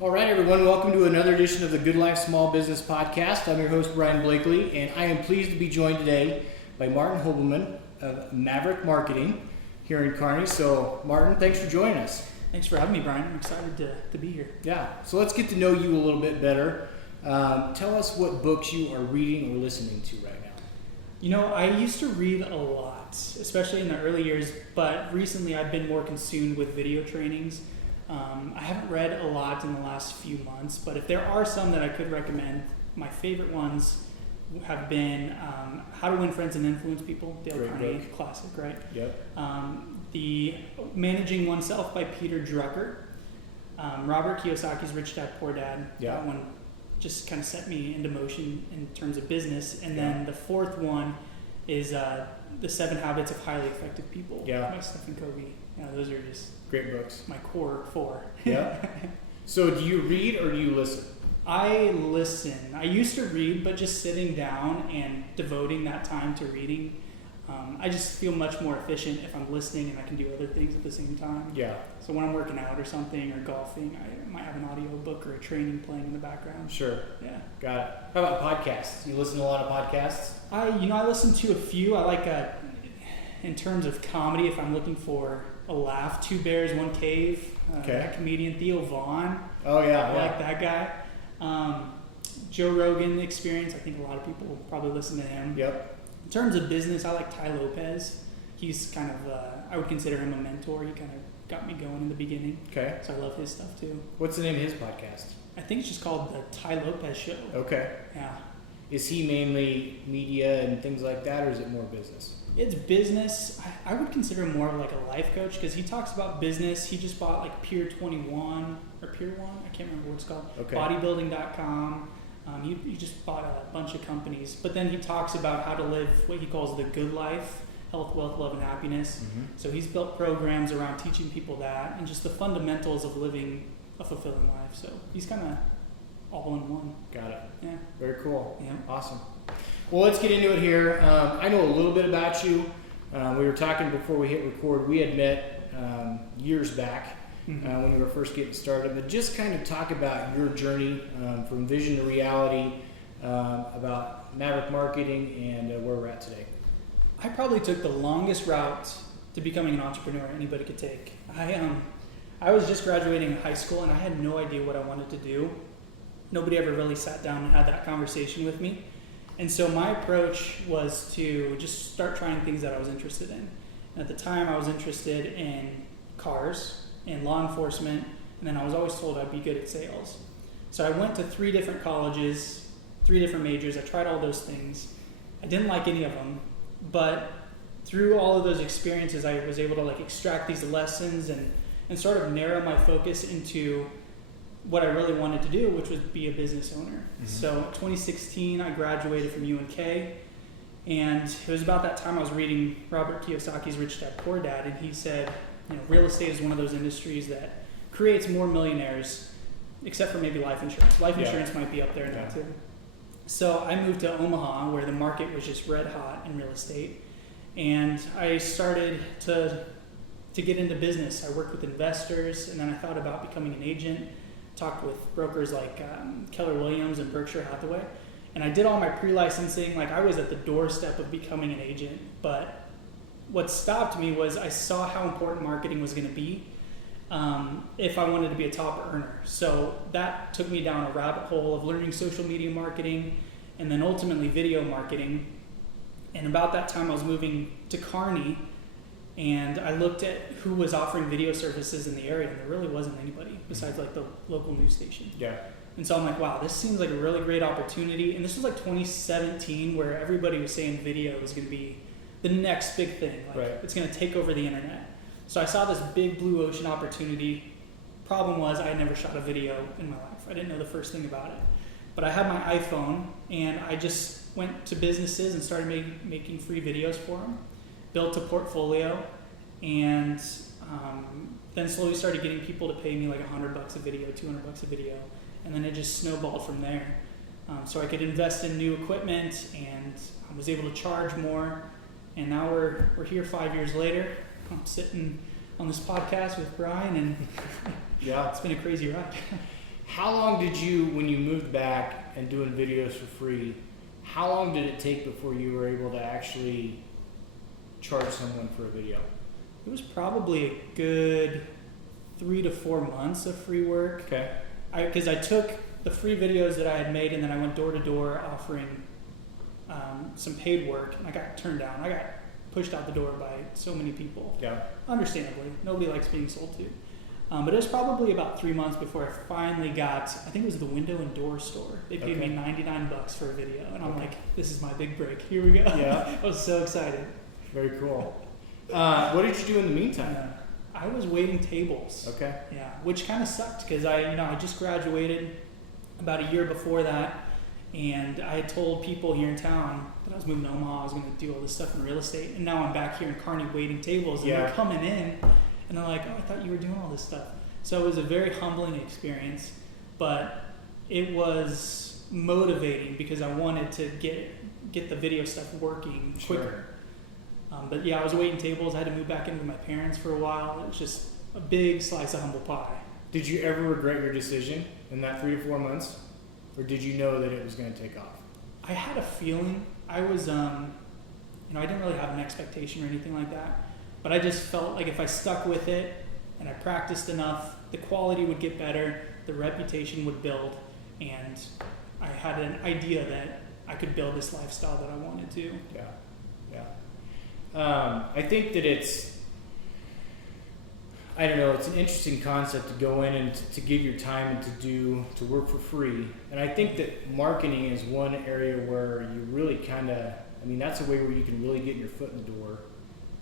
All right, everyone, welcome to another edition of the Good Life Small Business Podcast. I'm your host, Brian Blakely, and I am pleased to be joined today by Martin Hobelman of Maverick Marketing here in Kearney. So, Martin, thanks for joining us. Thanks for having me, Brian. I'm excited to be here. Yeah, so let's get to know you a little bit better. Tell us what books you are reading or listening to right now. You know, I used to read a lot, especially in the early years, but recently I've been more consumed with video trainings. I haven't read a lot in the last few months, but if there are some that I could recommend, my favorite ones have been How to Win Friends and Influence People, Dale Carnegie, classic, right? Yep. The Managing Oneself by Peter Drucker, Robert Kiyosaki's Rich Dad, Poor Dad. Yeah. That one just kind of set me into motion in terms of business. And then the fourth one is The 7 Habits of Highly Effective People by Stephen Covey. Yeah, those are just great books. My core 4. Yeah. So do you read or do you listen? I listen. I used to read, but just sitting down and devoting that time to reading, I just feel much more efficient if I'm listening and I can do other things at the same time. Yeah. So when I'm working out or something or golfing, I might have an audio book or a training playing in the background. Sure. Yeah. Got it. How about podcasts? You listen to a lot of podcasts? I listen to a few. I like, in terms of comedy, if I'm looking for a laugh, Two Bears, One Cave. That comedian Theo Vaughn. Oh, yeah. I like that guy. Joe Rogan Experience. I think a lot of people will probably listen to him. Yep. In terms of business, I like Ty Lopez. He's kind of, I would consider him a mentor. He kind of got me going in the beginning. Okay. So I love his stuff too. What's the name of his podcast? I think it's just called The Ty Lopez Show. Okay. Yeah. Is he mainly media and things like that, or is it more business? It's business. I would consider him more of like a life coach because he talks about business. He just bought like Pier 21 or Pier 1. I can't remember what it's called. Okay. Bodybuilding.com. He just bought a bunch of companies. But then he talks about how to live what he calls the good life, health, wealth, love, and happiness. Mm-hmm. So he's built programs around teaching people that and just the fundamentals of living a fulfilling life. So he's kind of all in one. Got it. Yeah. Very cool. Yeah. Awesome. Well, let's get into it here. I know a little bit about you. We were talking before we hit record. We had met years back when we were first getting started. But just kind of talk about your journey from vision to reality, about Maverick Marketing and where we're at today. I probably took the longest route to becoming an entrepreneur anybody could take. I was just graduating high school and I had no idea what I wanted to do. Nobody ever really sat down and had that conversation with me. And so my approach was to just start trying things that I was interested in. And at the time I was interested in cars and law enforcement, and then I was always told I'd be good at sales. So I went to 3 different colleges, 3 different majors. I tried all those things. I didn't like any of them, but through all of those experiences I was able to like extract these lessons and sort of narrow my focus into what I really wanted to do, which was be a business owner. Mm-hmm. So in 2016, I graduated from UNK, and it was about that time I was reading Robert Kiyosaki's Rich Dad, Poor Dad, and he said, real estate is one of those industries that creates more millionaires, except for maybe life insurance. Life insurance might be up there now too. So I moved to Omaha, where the market was just red hot in real estate, and I started to get into business. I worked with investors, and then I thought about becoming an agent. Talked with brokers like Keller Williams and Berkshire Hathaway, and I did all my pre-licensing. Like I was at the doorstep of becoming an agent, but what stopped me was I saw how important marketing was going to be if I wanted to be a top earner. So that took me down a rabbit hole of learning social media marketing and then ultimately video marketing. And about that time I was moving to Kearney, and I looked at who was offering video services in the area, and there really wasn't anybody besides like the local news station. Yeah. And so I'm like, wow, this seems like a really great opportunity. And this was like 2017, where everybody was saying video is going to be the next big thing. Like it's going to take over the internet. So I saw this big blue ocean opportunity. Problem was I had never shot a video in my life. I didn't know the first thing about it. But I had my iPhone, and I just went to businesses and started making free videos for them. Built a portfolio, and then slowly started getting people to pay me like $100 a video, $200 a video, and then it just snowballed from there. So I could invest in new equipment, and I was able to charge more. And now we're here 5 years later. I'm sitting on this podcast with Brian, and it's been a crazy ride. How long did you, when you moved back and doing videos for free, how long did it take before you were able to actually charge someone for a video? It was probably a good 3 to 4 months of free work. Okay. Because I took the free videos that I had made and then I went door to door offering some paid work, and I got turned down. I got pushed out the door by so many people. Yeah. Understandably, nobody likes being sold to. But it was probably about 3 months before I finally got, I think it was the Window and Door store. They paid me $99 for a video, and I'm like, this is my big break. Here we go. Yeah. I was so excited. Very cool. What did you do in the meantime? I was waiting tables. Okay. Yeah, which kind of sucked because I just graduated about a year before that, and I had told people here in town that I was moving to Omaha. I was going to do all this stuff in real estate, and now I'm back here in Kearney waiting tables, and they're coming in, and they're like, "Oh, I thought you were doing all this stuff." So it was a very humbling experience, but it was motivating because I wanted to get the video stuff working quicker. Sure. But yeah, I was waiting tables. I had to move back in with my parents for a while. It was just a big slice of humble pie. Did you ever regret your decision in that 3 to 4 months? Or did you know that it was going to take off? I had a feeling. I was, I didn't really have an expectation or anything like that. But I just felt like if I stuck with it and I practiced enough, the quality would get better, the reputation would build, and I had an idea that I could build this lifestyle that I wanted to. Yeah. I think that it's an interesting concept to go in and to give your time and to work for free. And I think that marketing is one area where you really that's a way where you can really get your foot in the door.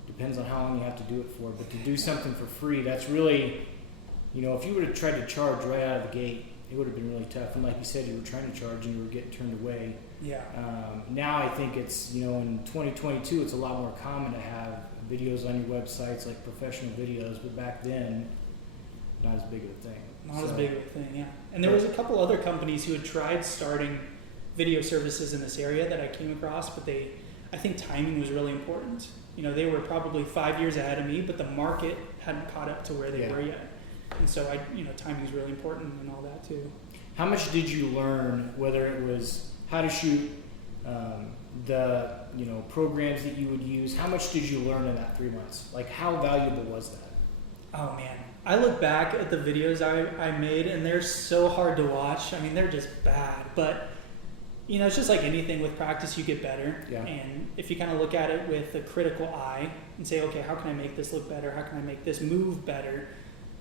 Depends on how long you have to do it for, but to do something for free, that's really, if you would have tried to charge right out of the gate, it would have been really tough. And like you said, you were trying to charge and you were getting turned away. Yeah. Now I think it's, in 2022, it's a lot more common to have videos on your websites, like professional videos, but back then, not as big of a thing. Not as big of a thing, yeah. And there was a couple other companies who had tried starting video services in this area that I came across, but I think timing was really important. They were probably 5 years ahead of me, but the market hadn't caught up to where they were yet. And so timing is really important and all that too. How much did you learn, whether it was how to shoot, the programs that you would use? How much did you learn in that 3 months? Like, how valuable was that? Oh man, I look back at the videos I made and they're so hard to watch. I mean, they're just bad, but it's just like anything. With practice you get better. Yeah. And if you kind of look at it with a critical eye and say, okay, how can I make this look better? How can I make this move better?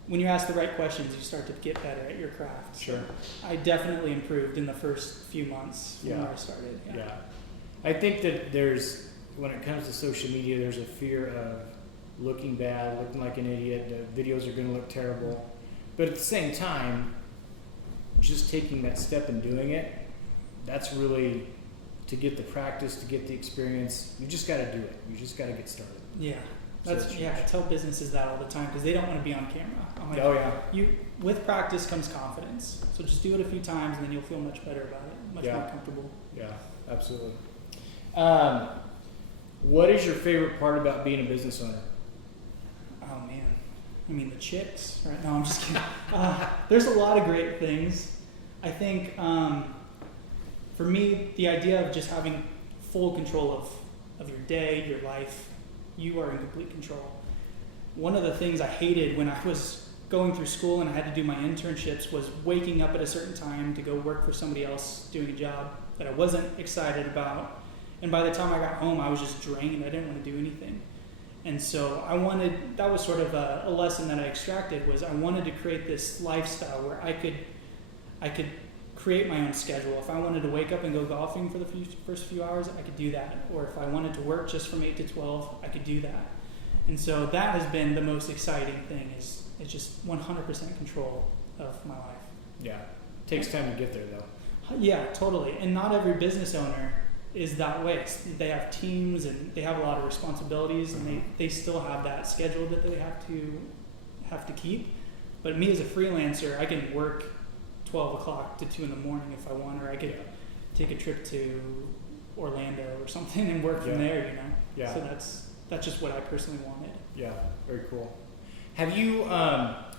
When you ask the right questions, you start to get better at your craft. Sure. So I definitely improved in the first few months when I started. Yeah. I think that when it comes to social media, there's a fear of looking bad, looking like an idiot. The videos are going to look terrible. But at the same time, just taking that step and doing it, that's really, to get the practice, to get the experience, you just got to do it. You just got to get started. Yeah. I tell businesses that all the time because they don't want to be on camera. I'm like, oh yeah. With practice comes confidence. So just do it a few times and then you'll feel much better about it, much more comfortable. Yeah, absolutely. What is your favorite part about being a business owner? Oh man, the chicks, right? No, I'm just kidding. There's a lot of great things. I think for me, the idea of just having full control of your day, your life. You are in complete control. One of the things I hated when I was going through school and I had to do my internships was waking up at a certain time to go work for somebody else doing a job that I wasn't excited about. And by the time I got home, I was just drained. I didn't want to do anything. And so that was sort of a lesson that I extracted, was I wanted to create this lifestyle where I could create my own schedule. If I wanted to wake up and go golfing for the first few hours, I could do that. Or if I wanted to work just from 8 to 12, I could do that. And so that has been the most exciting thing, is just 100% control of my life. Yeah. Takes time to get there though. Yeah, totally. And not every business owner is that way. They have teams and they have a lot of responsibilities, and they still have that schedule that they have to keep. But me as a freelancer, I can work 12 o'clock to 2 in the morning if I want, or I could take a trip to Orlando or something and work from there, Yeah. So that's just what I personally wanted. Yeah, very cool. Have you,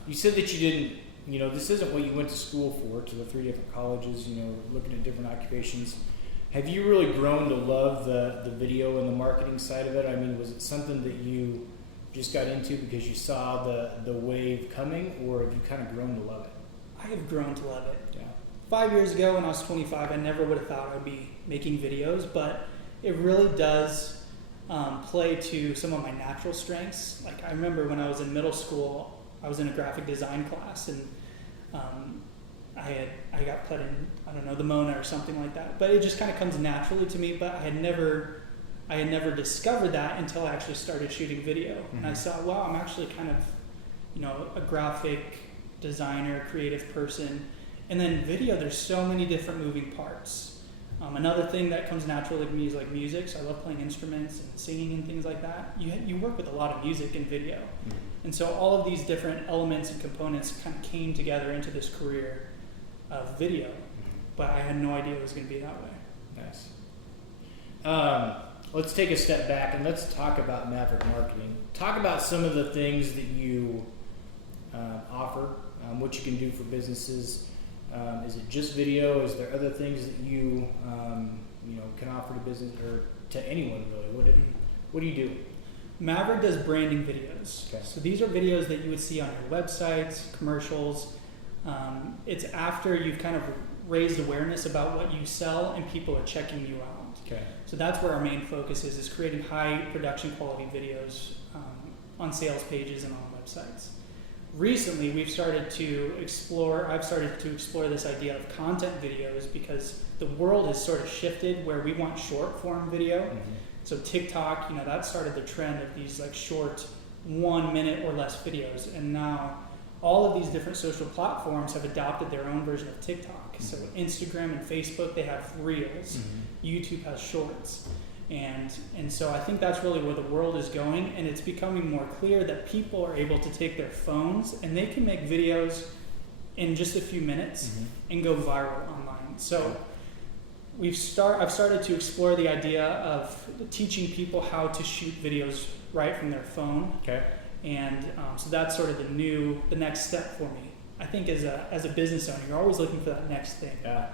you said that you didn't this isn't what you went to school for, to the 3 different colleges, looking at different occupations. Have you really grown to love the video and the marketing side of it? I mean, was it something that you just got into because you saw the wave coming, or have you kind of grown to love it? I have grown to love it. Yeah. 5 years ago when I was 25, I never would have thought I'd be making videos, but it really does play to some of my natural strengths. Like I remember when I was in middle school, I was in a graphic design class, and I got put in, I don't know, the Mona or something like that. But it just kind of comes naturally to me. But I had never discovered that until I actually started shooting video. And I saw, wow, I'm actually kind of, a graphic designer, creative person. And then video, there's so many different moving parts. Another thing that comes naturally to me is like music. So I love playing instruments and singing and things like that. You work with a lot of music in video. And so all of these different elements and components kind of came together into this career of video. But I had no idea it was going to be that way. Nice. Let's take a step back and let's talk about Maverick Marketing. Talk about some of the things that you offer, what you can do for businesses. Is it just video? Is there other things that you can offer to business or to anyone really? What do you do? Maverick does branding videos. Okay. So these are videos that you would see on your websites, commercials. It's after you've kind of raised awareness about what you sell and people are checking you out. Okay. So that's where our main focus is creating high production quality videos on sales pages and on websites. Recently, I've started to explore this idea of content videos because the world has sort of shifted where we want short form video. So TikTok, that started the trend of these like short 1 minute or less videos. And now all of these different social platforms have adopted their own version of TikTok. So Instagram and Facebook, they have Reels. YouTube has Shorts. And so I think that's really where the world is going, and it's becoming more clear that people are able to take their phones and they can make videos in just a few minutes and go viral online. So I've started to explore the idea of teaching people how to shoot videos right from their phone. Okay. And so that's sort of the next step for me. I think as a business owner, you're always looking for that next thing. Yeah.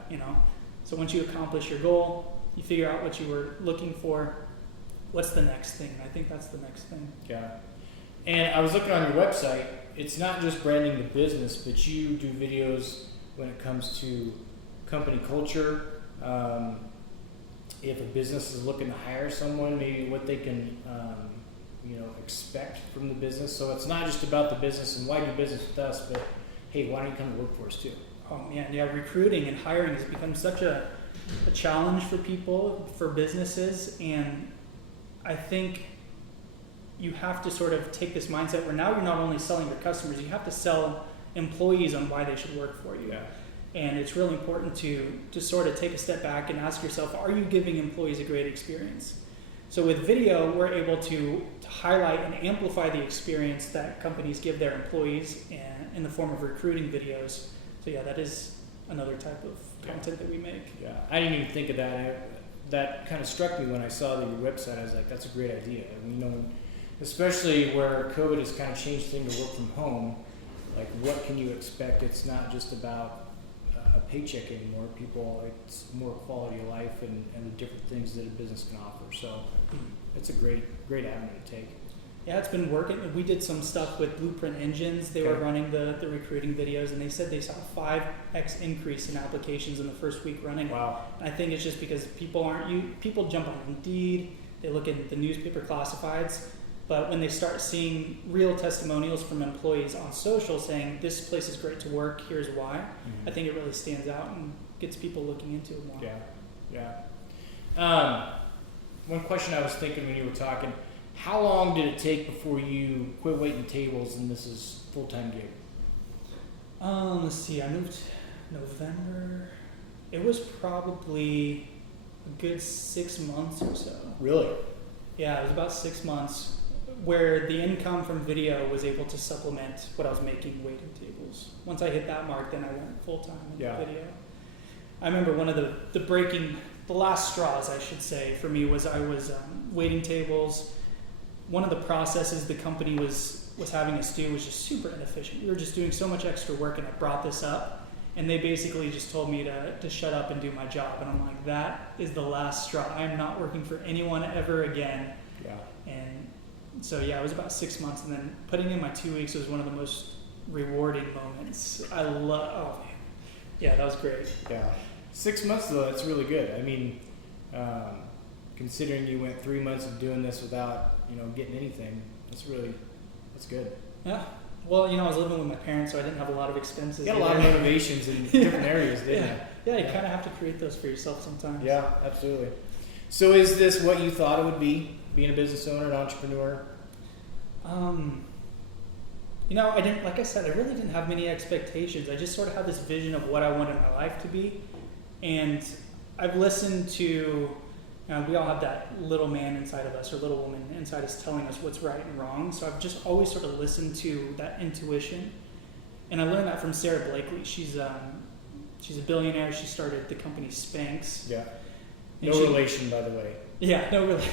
So once you accomplish your goal, you figure out what you were looking for, what's the next thing? I think that's the next thing. Yeah. And I was looking on your website. It's not just branding the business, but you do videos when it comes to company culture. If a business is looking to hire someone, maybe what they can expect from the business. So it's not just about the business and why do business with us, but hey, why don't you come to work for us too? Oh man, yeah, recruiting and hiring has become such a challenge for people, for businesses, and I think you have to sort of take this mindset where now you're not only selling your customers, you have to sell employees on why they should work for you. Yeah. And it's really important to sort of take a step back and ask yourself, are you giving employees a great experience? So with video, we're able to highlight and amplify the experience that companies give their employees in the form of recruiting videos. So yeah, that is another type of content that we make. Yeah, I didn't even think of that. That kind of struck me when I saw your website. I was like, that's a great idea. I mean, especially where COVID has kind of changed things to work from home. Like, what can you expect? It's not just about a paycheck anymore. It's more quality of life and the different things that a business can offer. So it's a great avenue to take. Yeah, it's been working. We did some stuff with Blueprint Engines. They were running the recruiting videos, and they said they saw a 5x increase in applications in the first week running. Wow. And I think it's just because people jump on Indeed, they look at the newspaper classifieds, but when they start seeing real testimonials from employees on social saying, this place is great to work, here's why, I think it really stands out and gets people looking into it more. Yeah. One question I was thinking when you were talking, how long did it take before you quit waiting tables and this is full-time gig? Let's see, I moved November. It was probably a good 6 months or so. Really? Yeah, it was about 6 months where the income from video was able to supplement what I was making waiting tables. Once I hit that mark, then I went full-time in video. I remember one of the last straws, I should say, for me was I was waiting tables. One of the processes the company was was having us do was just super inefficient. We were just doing so much extra work, and I brought this up, and they basically just told me to shut up and do my job. And I'm like, that is the last straw. I am not working for anyone ever again. Yeah. And so yeah, it was about 6 months, and then putting in my 2 weeks was one of the most rewarding moments. Oh man, yeah, that was great. Yeah, 6 months though, that's really good. I mean, considering you went 3 months of doing this without, getting anything, that's good. Yeah. Well, I was living with my parents, so I didn't have a lot of expenses. You got a lot of motivations in different areas, didn't you? Yeah, you kind of have to create those for yourself sometimes. Yeah, absolutely. So is this what you thought it would be, being a business owner, an entrepreneur? I didn't, like I said, I really didn't have many expectations. I just sort of had this vision of what I wanted my life to be. And I've listened to, we all have that little man inside of us, or little woman inside us telling us what's right and wrong. So I've just always sort of listened to that intuition. And I learned that from Sarah Blakely. She's a billionaire. She started the company Spanx. Yeah. No relation, by the way. Yeah, no relation.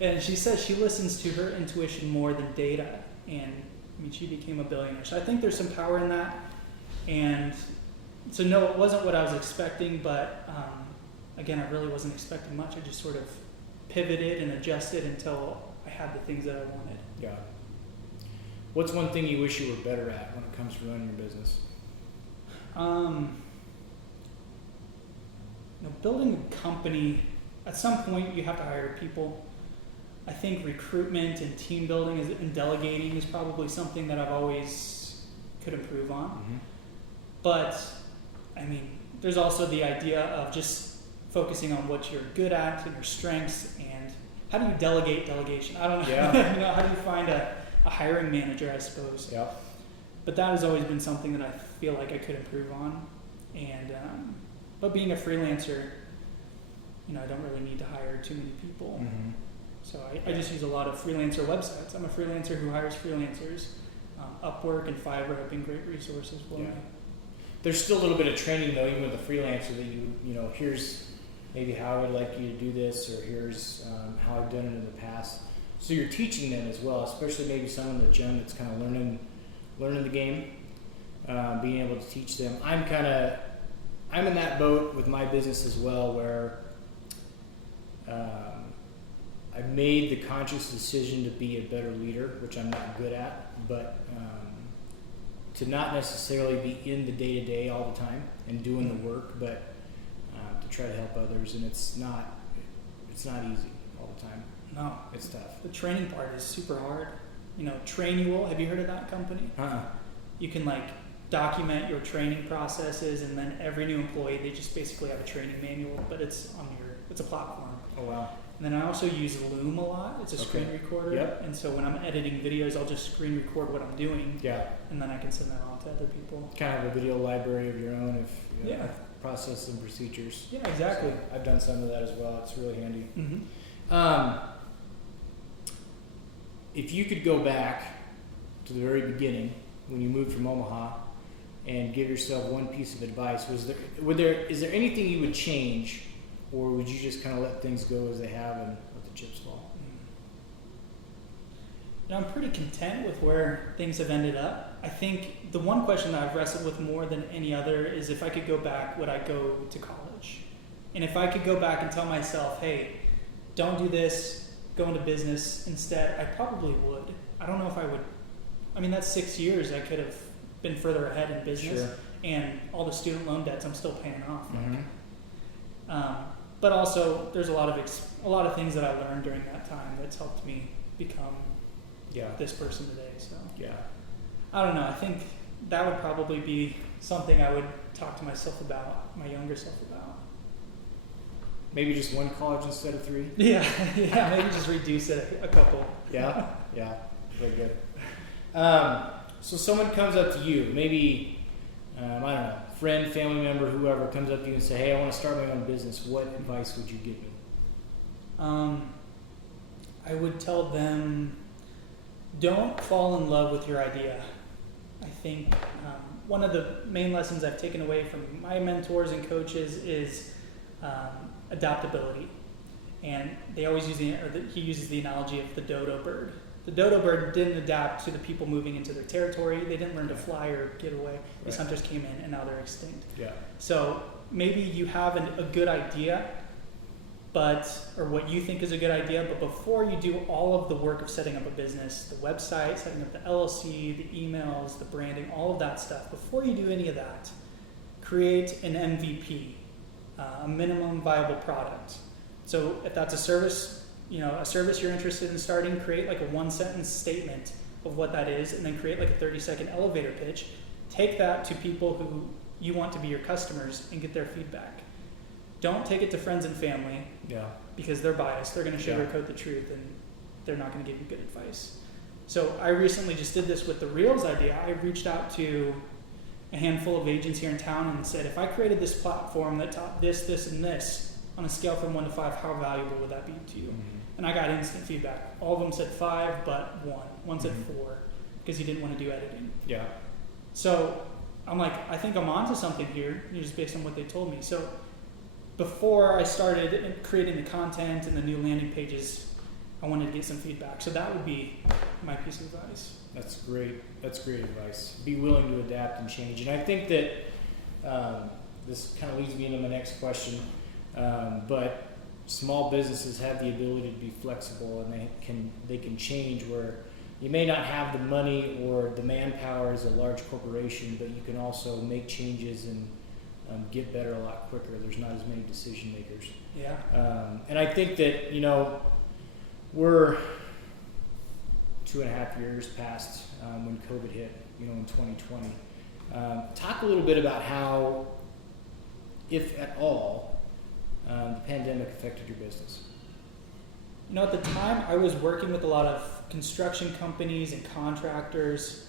And she says she listens to her intuition more than data. And she became a billionaire. So I think there's some power in that. And so no, it wasn't what I was expecting, but again, I really wasn't expecting much. I just sort of pivoted and adjusted until I had the things that I wanted. Yeah. What's one thing you wish you were better at when it comes to running your business? Building a company, at some point you have to hire people. I think recruitment and team building and delegating is probably something that I've always could improve on. Mm-hmm. But, there's also the idea of just focusing on what you're good at and your strengths, and how do you delegate delegation? I don't know. Yeah. How do you find a hiring manager, I suppose. Yeah. But that has always been something that I feel like I could improve on. And but being a freelancer, I don't really need to hire too many people. Mm-hmm. So I just use a lot of freelancer websites. I'm a freelancer who hires freelancers. Upwork and Fiverr have been great resources for me. There's still a little bit of training though, even with a freelancer, that here's maybe how I would like you to do this, or here's how I've done it in the past. So you're teaching them as well, especially maybe someone that's young that's kind of learning the game, being able to teach them. I'm in that boat with my business as well, where I've made the conscious decision to be a better leader, which I'm not good at, but to not necessarily be in the day-to-day all the time and doing the work, but to try to help others. And it's not easy all the time. No. It's tough. The training part is super hard. Trainual, have you heard of that company? You can document your training processes, and then every new employee, they just basically have a training manual, but it's a platform. Oh wow. And then I also use Loom a lot. It's a screen recorder. Yep. And so when I'm editing videos, I'll just screen record what I'm doing. Yeah. And then I can send that on to other people. Kind of a video library of your own, process and procedures. Yeah, exactly. So I've done some of that as well. It's really handy. Mm-hmm. If you could go back to the very beginning when you moved from Omaha and give yourself one piece of advice, is there anything you would change, or would you just kind of let things go as they have and let the chips fall? I'm pretty content with where things have ended up. I think the one question that I've wrestled with more than any other is, if I could go back, would I go to college? And if I could go back and tell myself, hey, don't do this, go into business instead, I probably would. I don't know if I would. That's 6 years I could have been further ahead in business. Sure. And all the student loan debts I'm still paying off. Mm-hmm. But also, there's a lot of things that I learned during that time that's helped me become this person today. So I don't know. I think that would probably be something I would talk to myself about, my younger self about. Maybe just one college instead of 3? Yeah, maybe just reduce it a couple. Yeah, very good. So someone comes up to you, maybe, I don't know, friend, family member, whoever comes up to you and say, hey, I want to start my own business. What advice would you give me? I would tell them, don't fall in love with your idea. I think one of the main lessons I've taken away from my mentors and coaches is adaptability. And they always he uses the analogy of the dodo bird. The dodo bird didn't adapt to the people moving into their territory. They didn't learn to fly or get away. These hunters came in, and now they're extinct. Yeah. So maybe you have a good idea, or what you think is a good idea, but before you do all of the work of setting up a business, the website, setting up the LLC, the emails, the branding, all of that stuff, before you do any of that, create an MVP, a minimum viable product. So if that's a service you're interested in starting, create like a 1-sentence statement of what that is, and then create like a 30-second elevator pitch. Take that to people who you want to be your customers and get their feedback. Don't take it to friends and family, because they're biased. They're going to sugarcoat the truth, and they're not going to give you good advice. So I recently just did this with the Reels idea. I reached out to a handful of agents here in town and said, if I created this platform that taught this, this, and this on a scale from 1 to 5, how valuable would that be to you? Mm-hmm. And I got instant feedback. All of them said 5, but 1. One said 4, because he didn't want to do editing. Yeah. So I'm like, I think I'm onto something here, just based on what they told me. So before I started creating the content and the new landing pages, I wanted to get some feedback. So that would be my piece of advice. That's great. That's great advice. Be willing to adapt and change. And I think that this kind of leads me into my next question. But small businesses have the ability to be flexible, and they can change, where you may not have the money or the manpower as a large corporation, but you can also make changes and get better a lot quicker. There's not as many decision makers. Yeah. And I think that, we're 2.5 years past when COVID hit, in 2020. Talk a little bit about how, if at all, the pandemic affected your business. At the time, I was working with a lot of construction companies and contractors,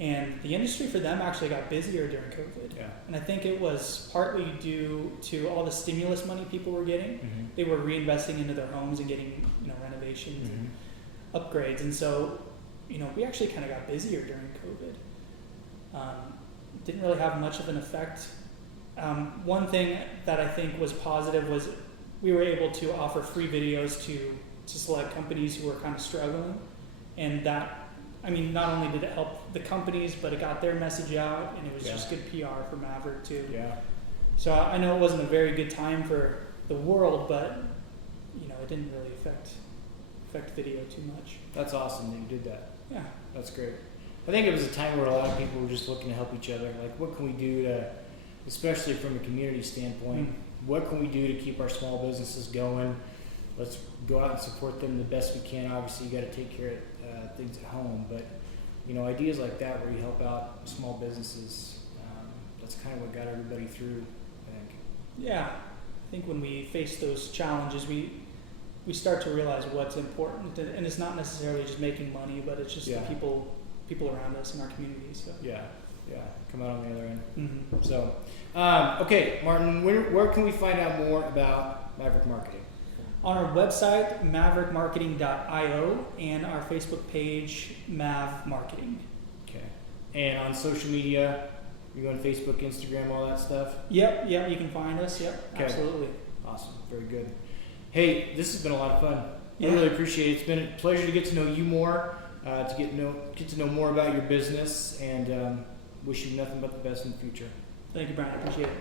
and the industry for them actually got busier during COVID. Yeah. And I think it was partly due to all the stimulus money people were getting. Mm-hmm. They were reinvesting into their homes and getting, renovations and upgrades. And so, we actually kind of got busier during COVID. Didn't really have much of an effect. One thing that I think was positive was we were able to offer free videos to select companies who were kind of struggling, and that, not only did it help the companies, but it got their message out, and it was just good PR for Maverick too. Yeah. So I know it wasn't a very good time for the world, but it didn't really affect video too much. That's awesome that you did that. Yeah. That's great. I think it was a time where a lot of people were just looking to help each other. Like, what can we do to, especially from a community standpoint, what can we do to keep our small businesses going? Let's go out and support them the best we can. Obviously, you got to take care of things at home, but ideas like that where you help out small businesses, that's kind of what got everybody through, I think. Yeah, I think when we face those challenges, we start to realize what's important, and it's not necessarily just making money, but it's just the people around us in our community. So yeah, come out on the other end. Mm-hmm. So, okay, Martin, where can we find out more about Maverick Marketing? On our website, maverickmarketing.io, and our Facebook page, Mav Marketing. Okay. And on social media, you go on Facebook, Instagram, all that stuff? Yep, you can find us. Yep, okay. Absolutely. Awesome, very good. Hey, this has been a lot of fun. Yeah. I really appreciate it. It's been a pleasure to get to know you more, to get to know more about your business, and wish you nothing but the best in the future. Thank you, Brian. I appreciate it.